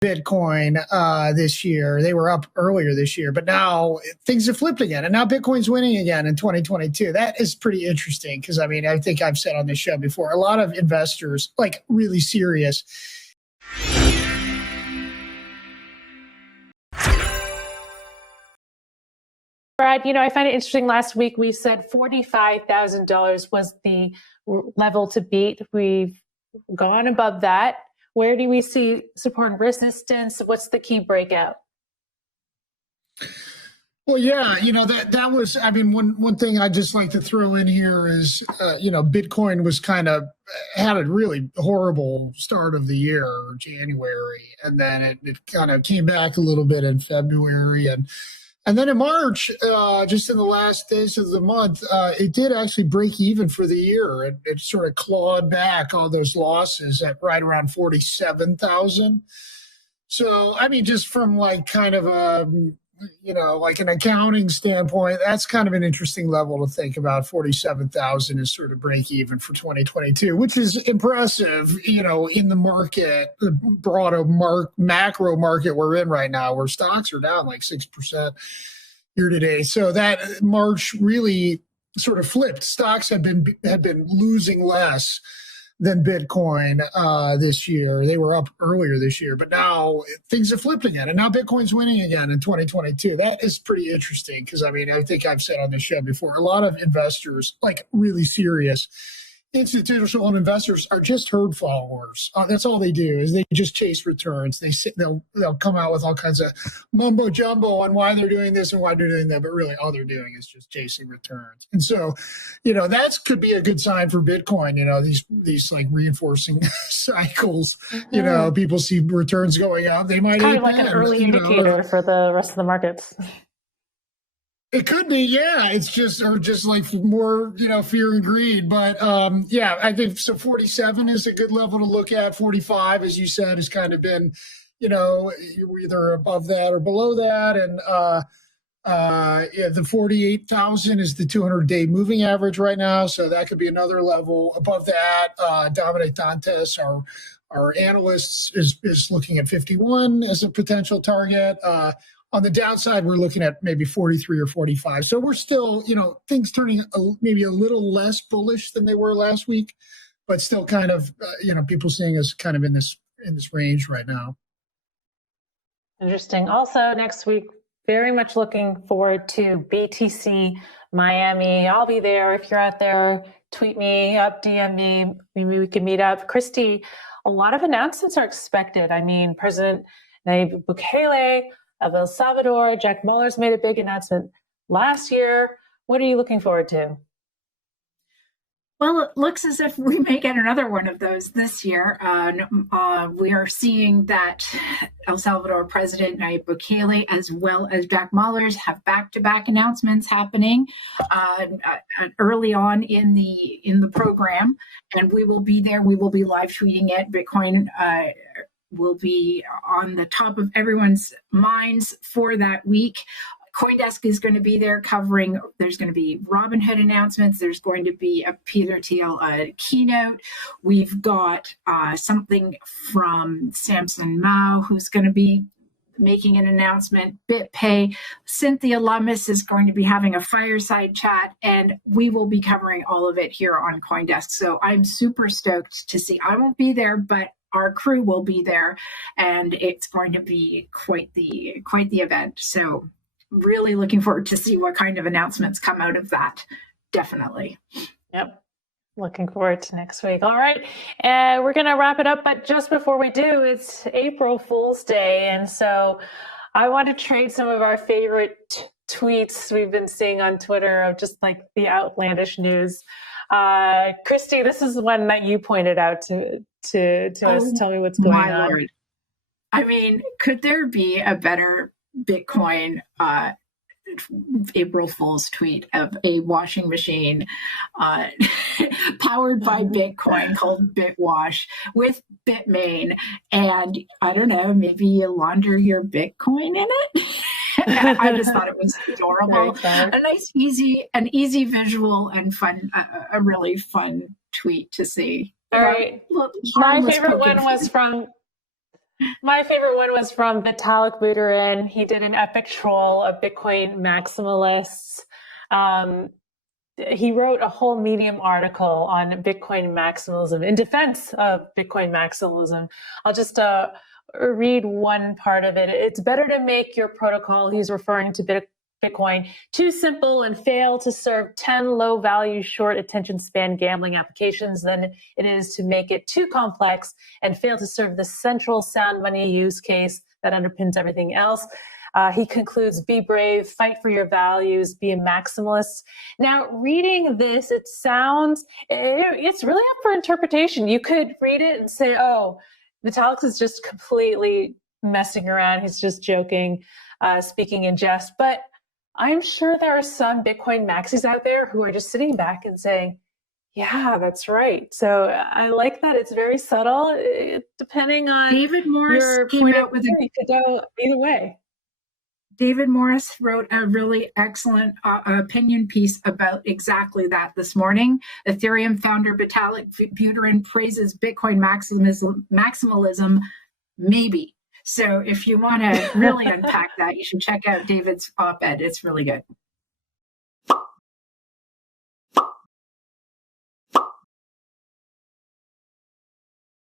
Bitcoin this year. They were up earlier this year, but now things have flipped again. And now Bitcoin's winning again in 2022. That is pretty interesting because, I mean, I think I've said on this show before, a lot of investors, like really serious. Brad, I find it interesting. Last week we said $45,000 was the level to beat. We've gone above that. Where do we see support and resistance? What's the key breakout? Well, yeah, that was, I mean, one thing I just like to throw in here is, Bitcoin was had a really horrible start of the year, January, and then it kind of came back a little bit in February. And then in March, just in the last days of the month, it did actually break even for the year. It sort of clawed back all those losses at right around 47,000. So, I mean, just from like kind of like an accounting standpoint, that's kind of an interesting level to think about. 47,000 is sort of break even for 2022, which is impressive, in the market, the broader macro market we're in right now, where stocks are down like 6% year to date. So that March really sort of flipped. Stocks had been losing less than Bitcoin this year. They were up earlier this year, but now things have flipped again. And now Bitcoin's winning again in 2022. That is pretty interesting because, I mean, I think I've said on this show before, a lot of investors, like really serious institutional investors, are just herd followers. That's all they do, is they just chase returns. They'll come out with all kinds of mumbo jumbo on why they're doing this and why they're doing that, but really all they're doing is just chasing returns. And so, that could be a good sign for Bitcoin. These like reinforcing cycles. People see returns going up. They might kind of like an early indicator for the rest of the markets. It could be, yeah. It's just like more, fear and greed. But I think so. 47 is a good level to look at. 45, as you said, has kind of been, you're either above that or below that. And the 48,000 is the 200-day moving average right now. So that could be another level above that. Dominic Dantes, our analyst, is looking at 51 as a potential target. On the downside, we're looking at maybe 43 or 45. So we're still, things turning maybe a little less bullish than they were last week, but still kind of, people seeing us kind of in this range right now. Interesting. Also, next week, very much looking forward to BTC Miami. I'll be there. If you're out there, tweet me up, DM me. Maybe we can meet up. Christie, a lot of announcements are expected. I mean, President Nayib Bukele of El Salvador, Jack Muller's made a big announcement last year. What are you looking forward to? Well, it looks as if we may get another one of those this year. We are seeing that El Salvador President Nayib Bukele, as well as Jack Muller's, have back-to-back announcements happening early on in the program, and we will be there. We will be live tweeting it. Bitcoin will be on the top of everyone's minds for that week. CoinDesk is going to be there covering. There's going to be Robinhood announcements. There's going to be a Peter Thiel keynote. We've got something from Samson Mao, who's going to be making an announcement. BitPay, Cynthia Lummis is going to be having a fireside chat, and we will be covering all of it here on CoinDesk. So I'm super stoked to see. I won't be there, but our crew will be there, and it's going to be quite the event. So really looking forward to see what kind of announcements come out of that. Definitely. Yep. Looking forward to next week. All right. We're going to wrap it up. But just before we do, it's April Fool's Day. And so I want to trade some of our favorite tweets we've been seeing on Twitter of just like the outlandish news. Christie, this is one that you pointed out to us. Tell me what's going on. Lord. I mean, could there be a better Bitcoin April Fool's tweet of a washing machine powered by Bitcoin called Bitwash with Bitmain, and I don't know, maybe you launder your Bitcoin in it. I just thought it was adorable. A nice, easy visual and fun, a really fun tweet to see. All right. My favorite one was from My favorite one was from Vitalik Buterin. He did an epic troll of Bitcoin maximalists. He wrote a whole Medium article on Bitcoin maximalism in defense of Bitcoin maximalism. I'll just read one part of it. It's better to make your protocol, he's referring to Bitcoin, too simple and fail to serve 10 low-value, short attention span gambling applications than it is to make it too complex and fail to serve the central sound money use case that underpins everything else. He concludes, be brave, fight for your values, be a maximalist. Now, reading this, it's really up for interpretation. You could read it and say, oh, Vitalik is just completely messing around. He's just joking, speaking in jest. But I'm sure there are some Bitcoin maxis out there who are just sitting back and saying, yeah, that's right. So I like that. It's very subtle. Depending on David Morris your came point out of with view, you could go either way. David Morris wrote a really excellent opinion piece about exactly that this morning. Ethereum founder Vitalik Buterin praises Bitcoin maximalism, maybe. So if you want to really unpack that, you should check out David's op-ed. It's really good.